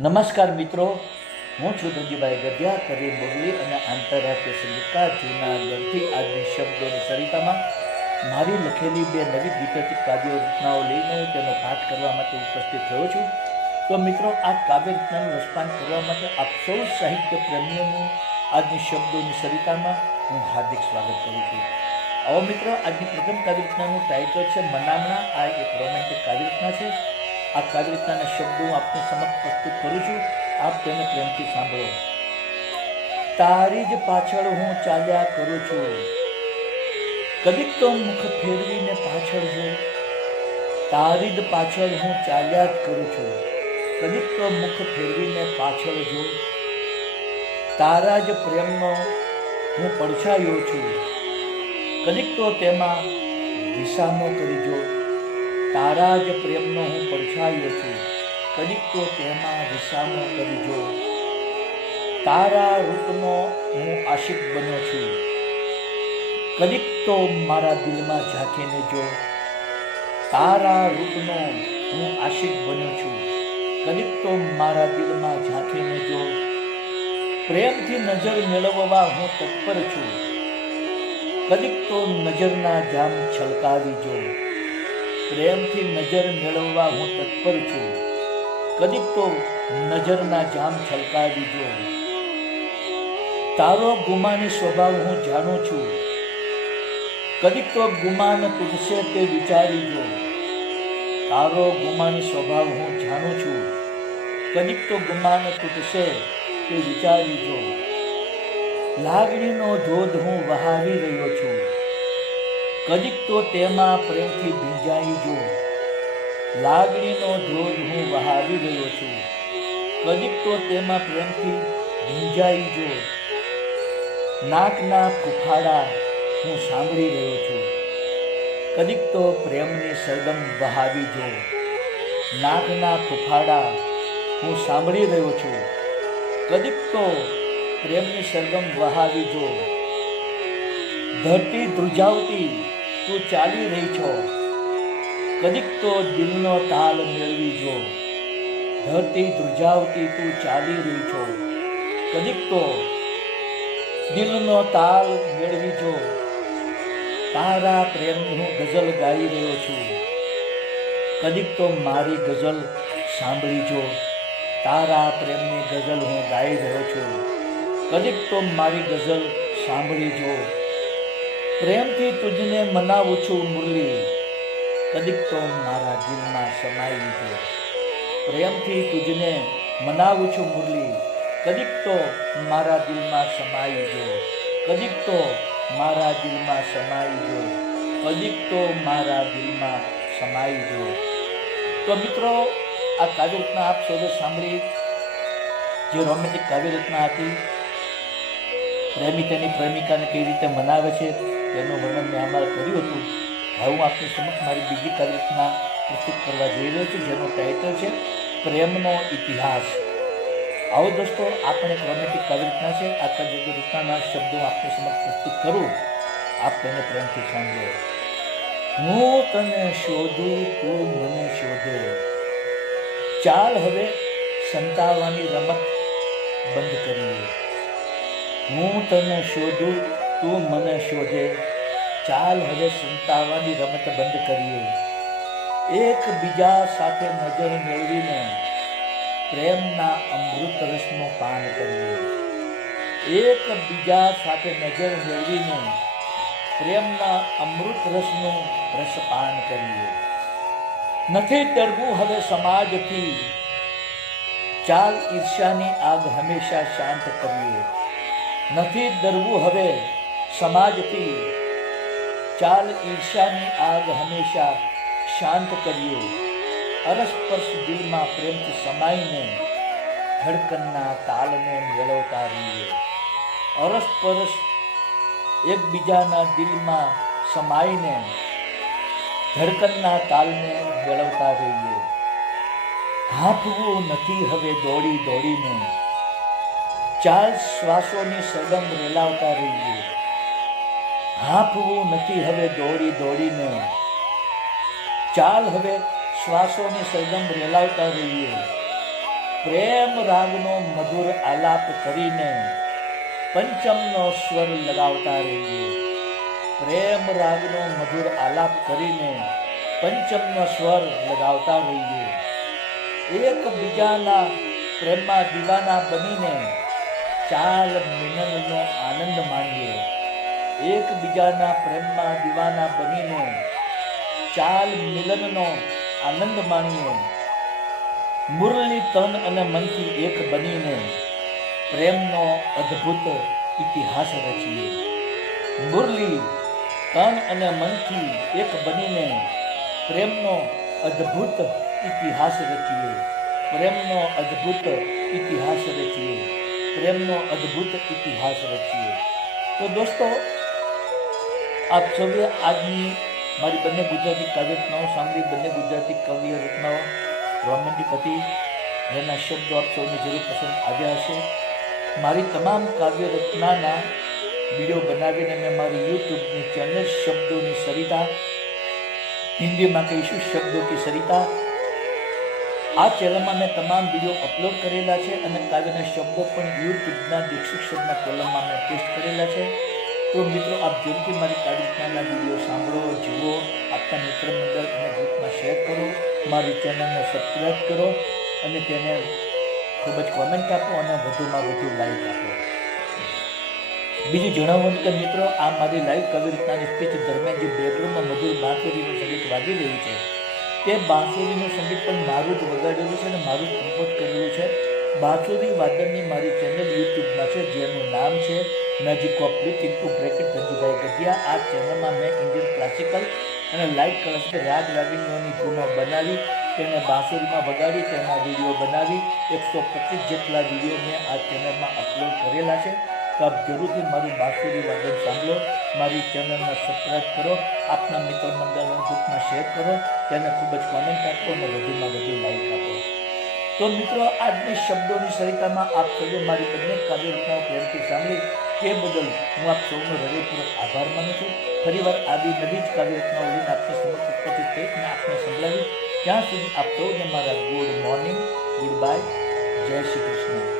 નમસ્કાર મિત્રો. હું છું દુજીભાઈ ગઢિયા કવિ મુરલી અને આંતરરાષ્ટ્રીય સંગીતકાર જૂનાગઢથી આજની શબ્દોની સરિતામાં મારી લખેલી બે નવી ગીતોથી કાવ્ય રચનાઓ લઈને હું તેનો પાઠ કરવા માટે ઉપસ્થિત થયો છું. તો મિત્રો, આ કાવ્ય રચનાનું રસપાન કરવા માટે આપ સૌ સાહિત્ય પ્રેમીઓનું આજની શબ્દોની સરિતામાં હું હાર્દિક સ્વાગત કરું છું. આવો મિત્રો, આજની પ્રથમ કાવ્ય રચનાનું ટાઇટલ છે મનામણા. આ એક રોમેન્ટિક કાવ્ય રચના છે. આ કાવ્ય રચનાના શબ્દો હું સમક્ષ પ્રસ્તુત કરું છું. આપ તેને પ્રેમથી સાંભળો. તારી જ પાછળ હું ચાલ્યા કરું છું. કદીક તો મુખ ફેરવીને પાછળ જો તારી જ પાછળ હું ચાલ્યા જ કરું છું. કદીક તો મુખ ફેરવીને પાછળ જો તારા જ પ્રેમનો હું પડછાયો છું. કદીક તો તેમાં વિસામો કરી જો. તારા જ પ્રેમનો હું પડછાયો છું. કદીક તો તેમાં વિસામો કરી જો તારા રૂપનો હું આશિક બન્યો છું. કદીક તો મારા દિલમાં ઝાંખીને જો તારા રૂપનો હું આશિક બન્યો છું. કદીક તો મારા દિલમાં ઝાંખીને જો પ્રેમથી નજર મેળવવા હું તત્પર છું. કદીક તો નજરના જામ છલકાવી જો પ્રેમથી નજર મેળવવા હું તત્પર છું. કદીક તો નજરના જામ છલકાવી જો તારો ગુમાની સ્વભાવ હું જાણું છું. કદીક તો ગુમાન તૂટશે તે વિચારી જો તારો ગુમાની સ્વભાવ હું જાણું છું. કદીક તો ગુમાન તૂટશે તે વિચારી જો લાગણીનો ધોધ હું વહાવી રહ્યો છું. કદીક તો તેમાં પ્રેમથી ભીંજાઈ જો લાગણીનો ધોધ હું વહાવી રહ્યો છું. કદીક તો તેમાં પ્રેમથી ભીંજાઈ જો નાકના ફૂફાડા હું સાંભળી રહ્યો છું. કદીક તો પ્રેમની સરગમ વહાવી જો નાકના ફૂફાડા હું સાંભળી રહ્યો છું. કદીક તો પ્રેમની સરગમ વહાવી જો ધરતી ધ્રુજાવતી, તું ચાલી રહી છો. કદીક તો દિલનો તાલ મેળવી જો. ધરતી ધ્રુજાવતી, તું ચાલી રહી છો. કદીક તો દિલનો તાલ મેળવી જો. તારા પ્રેમની હું ગઝલ ગાઈ રહ્યો છું. કદીક તો મારી ગઝલ સાંભળી જો. તારા પ્રેમની ગઝલ હું ગાઈ રહ્યો છું. કદીક તો મારી ગઝલ સાંભળી જો. પ્રેમથી તુજને મનાવું છું મુરલી. કદીક તો મારા દિલમાં સમાઈ લીધો. પ્રેમથી તુજને મનાવું છું મુરલી. કદીક તો મારા દિલમાં સમાઈ જો કદીક તો મારા દિલમાં સમાઈ જો કદીક તો મારા દિલમાં સમાઈ જો તો મિત્રો, આ કાવ્ય રચના આપ સૌએ સાંભળી. જે રોમેન્ટિક કાવ્ય રચના હતી, પ્રેમી તેની પ્રેમિકાને કઈ રીતે મનાવે છે તેનું વર્ણન મેં અમારે કર્યું હતું. હવે હું આપની સમક્ષ મારી બીજી કાવ્ય રચના પ્રસ્તુત કરવા જઈ રહ્યો છું, જેનો ટાઇટલ છે, પ્રેમનો ઇતિહાસ આવો દોસ્તો, આપણે રોમેન્ટિક કાવ્ય છે આ કાવ્ય રચનાના શબ્દો આપની સમક્ષ પ્રસ્તુત કરું. આપ તેને પ્રેમથી સાંભળો. હું તને શોધું, તું મને શોધે. ચાલ હવે સંતાવાની રમત બંધ કરીએ. હું તને શોધું તું મને શોધે. ચાલ હવે સંતાવાની રમત બંધ કરીએ. એકબીજા સાથે નજર મેળવીને પ્રેમના અમૃત રસનું પાન કરીએ. એકબીજા સાથે નજર મેળવીને પ્રેમના અમૃત રસનું રસપાન કરીએ. નથી ડરવું હવે સમાજથી. ચાલ ઈર્ષ્યાની આગ હંમેશા શાંત કરીએ. નથી ડરવું હવે સમાજથી ચાલ ઈર્ષ્યાની આગ હંમેશા શાંત કરીએ અરસપરસ દિલમાં પ્રેમથી સમાઈને ધડકનના તાલને મેળવતા રહીએ અરસપરસ એકબીજાના દિલમાં સમાઈને ધડકનના તાલને મેળવતા રહીએ હાંફવું નથી હવે દોડી દોડીને ચાર શ્વાસોની સદમ રેલાવતા રહીએ હાંફવું નથી હવે દોડી દોડીને. ચાલ હવે શ્વાસોની સરગમ રેલાવતા રહીએ. પ્રેમ રાગનો મધુર આલાપ કરીને પંચમનો સ્વર લગાવતા રહીએ. પ્રેમ રાગનો મધુર આલાપ કરીને પંચમનો સ્વર લગાવતા રહીએ. એક બીજાના પ્રેમમાં દીવાના બનીને ચાલ મિનલનો આનંદ માણીએ. એકબીજાના પ્રેમમાં દીવાના બનીને ચાલ મિલનનો આનંદ માણીએ. મુરલી તન અને મનથી એક બનીને પ્રેમનો અદ્ભુત ઇતિહાસ રચીએ. મુરલી તન અને મનથી એક બનીને પ્રેમનો અદ્ભુત ઇતિહાસ રચીએ. પ્રેમનો અદ્ભુત ઇતિહાસ રચીએ. પ્રેમનો અદ્ભુત ઇતિહાસ રચીએ. તો દોસ્તો આપ સૌએ આજની મારી બંને ગુજરાતી કાવ્ય રચનાઓ સાંભળી, બંને ગુજરાતી કાવ્ય રચનાઓ રોમેન્ટિક હતી. એના શબ્દો આપ સૌને જરૂર પસંદ આવ્યા હશે. મારી તમામ કાવ્ય રચનાના વીડિયો બનાવીને મેં મારી યુટ્યુબની ચેનલ શબ્દોની સરિતા, હિન્દીમાં કહીશું શબ્દો કી સરિતા. આ ચેનલમાં મેં તમામ વીડિયો અપલોડ કરેલા છે અને કાવ્યના શબ્દો પણ યુટ્યુબના દીક્ષિત શબ્દના કોલમમાં મેં પેસ્ટ કરેલા છે. તો મિત્રો, આપ જરૂરથી મારી કાર્યક્રમના વીડિયો સાંભળો, જુઓ, આપના મિત્ર મંડળ અને ગ્રુપમાં શેર કરો, મારી ચેનલને સબસ્ક્રાઈબ કરો અને તેને ખૂબ જ કોમેન્ટ આપો અને વધુમાં વધુ લાઈક આપો. બીજું જણાવવાનું કે મિત્રો, આ મારી લાઈવ કવિ રીતનાની સ્પીચ દરમિયાન જે બેકગ્રાઉન્ડમાં મધુર બાંસુરીનું સંગીત વાગી રહ્યું છે, તે બાંસુરીનું સંગીત પણ મારું જ વગાડેલું છે અને મારું જ કમ્પોઝ કરેલું છે. બાંસુરી વાદનની મારી ચેનલ યુટ્યુબમાં છે, જેનું નામ છે magic of lip into bracket Dhanjibhai Gadhiya આ ચેનલમાં મેં ઇન્ડિયન ક્લાસિકલ અને લાઇટ ક્લાસિકલ રાગ રાગીણીઓની ધૂનો બનાવી, તેને બાંસુરીમાં વગાડી તેના વીડિયો બનાવી, એકસો પચીસ જેટલા વીડિયો મેં આ ચેનલમાં અપલોડ કરેલા છે. તો આપ જરૂરથી મારું બાંસુરી વાદન સાંભળો, મારી ચેનલને સબસ્ક્રાઈબ કરો, આપના મિત્ર મંડળના ગ્રુપમાં શેર કરો, તેને ખૂબ જ કોમેન્ટ આપો અને વધુમાં વધુ લાઈક આપો. તો મિત્રો, આજની શબ્દોની સરિતામાં આપ સૌએ મારી બંને કાવ્ય રચનાઓ પ્રેમથી સાંભળી તે બદલ હું આપ સૌનો હૃદયપૂર્વક આભાર માનું છું. ફરીવાર આવી નવી જ કાવ્ય રચનાઓ લઈને આપને સમક્ષ ઉપસ્થિત થઈ અને આપને સંભળાવી. ત્યાં સુધી આપ સૌને મારા ગુડ મોર્નિંગ, ગુડ બાય, જય શ્રી કૃષ્ણ.